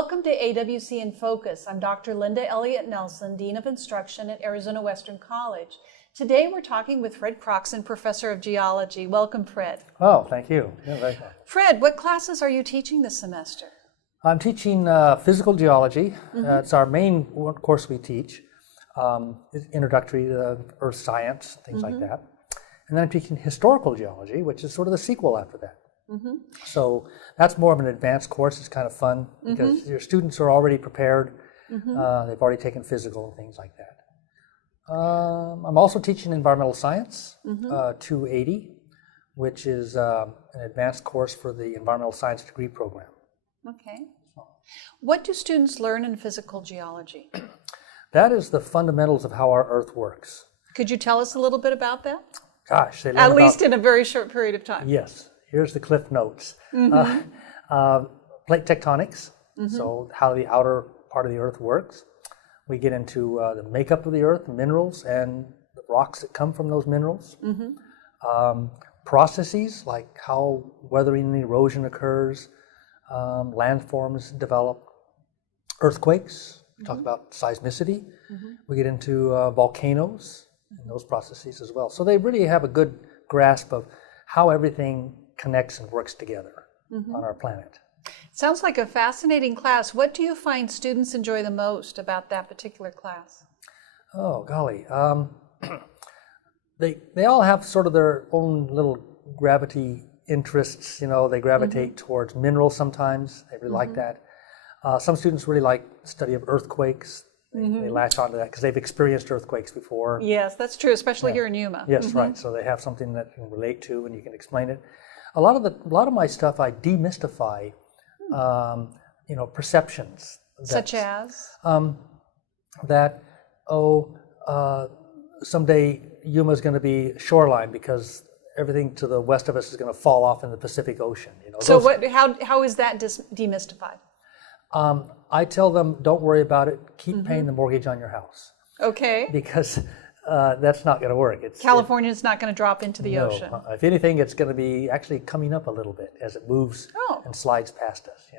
Welcome to AWC in Focus. I'm Dr. Linda Elliott Nelson, Dean of Instruction at Arizona Western College. Today we're talking with Fred Croxen, Professor of Geology. Welcome, Fred. Oh, thank you. Yeah, very much. Fred, what classes are you teaching this semester? I'm teaching physical geology. It's our main course we teach. It's introductory to earth science, things like that. And then I'm teaching historical geology, which is sort of the sequel after that. So that's more of an advanced course. It's kind of fun because your students are already prepared. They've already taken physical and things like that. I'm also teaching environmental science, 280, which is an advanced course for the environmental science degree program. Okay. What do students learn in physical geology? That is the fundamentals of how our Earth works. Could you tell us a little bit about that? Gosh, they learn At least in a very short period of time. Yes. Here's the cliff notes. Plate tectonics, so how the outer part of the Earth works. We get into the makeup of the Earth, minerals, and the rocks that come from those minerals. Processes like how weathering and erosion occurs, landforms develop, earthquakes, we talk about seismicity. We get into volcanoes and those processes as well. So they really have a good grasp of how everything connects and works together on our planet. Sounds like a fascinating class. What do you find students enjoy the most about that particular class? Oh, golly. They all have sort of their own little gravity interests. You know, they gravitate towards minerals sometimes. They really like that. Some students really like the study of earthquakes. They latch onto that because they've experienced earthquakes before. Yes, that's true, especially here in Yuma. Yes, right. So they have something that you can relate to and you can explain it. A lot of my stuff I demystify, perceptions. Such as? Someday Yuma's going to be shoreline because everything to the west of us is going to fall off in the Pacific Ocean. You know. So how is that demystified? I tell them, don't worry about it. Keep paying the mortgage on your house. Okay. Because that's not going to work. California's not going to drop into the ocean. If anything, it's going to be actually coming up a little bit as it moves and slides past us.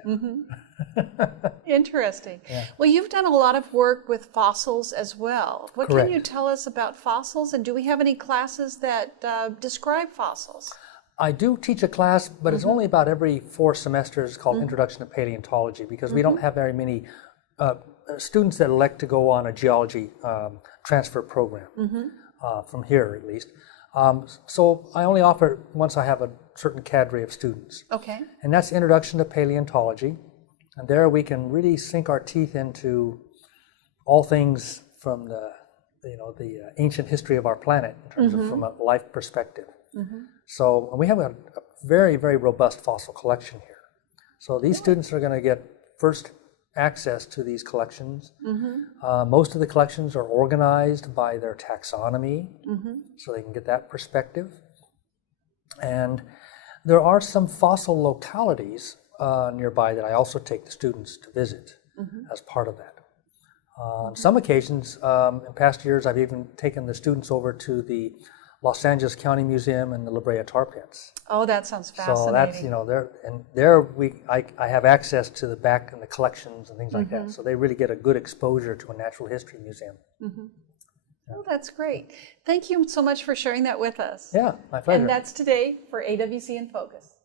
Yeah. Interesting. Yeah. Well, you've done a lot of work with fossils as well. What Correct. can you tell us about fossils, and do we have any classes that describe fossils? I do teach a class, but it's only about every 4 semesters called Introduction to Paleontology because we don't have very many students that elect to go on a geology transfer program, from here at least. So I only offer it once I have a certain cadre of students. Okay. And that's Introduction to Paleontology. And there we can really sink our teeth into all things from the ancient history of our planet in terms of from a life perspective. So we have a very, very robust fossil collection here. So these students are going to get first access to these collections. Most of the collections are organized by their taxonomy, so they can get that perspective. And there are some fossil localities nearby that I also take the students to visit as part of that. On some occasions, in past years, I've even taken the students over to the Los Angeles County Museum and the La Brea Tar Pits. Oh, that sounds fascinating. So that's, I have access to the back and the collections and things like that. So they really get a good exposure to a natural history museum. Oh, that's great. Thank you so much for sharing that with us. Yeah, my pleasure. And that's today for AWC in Focus.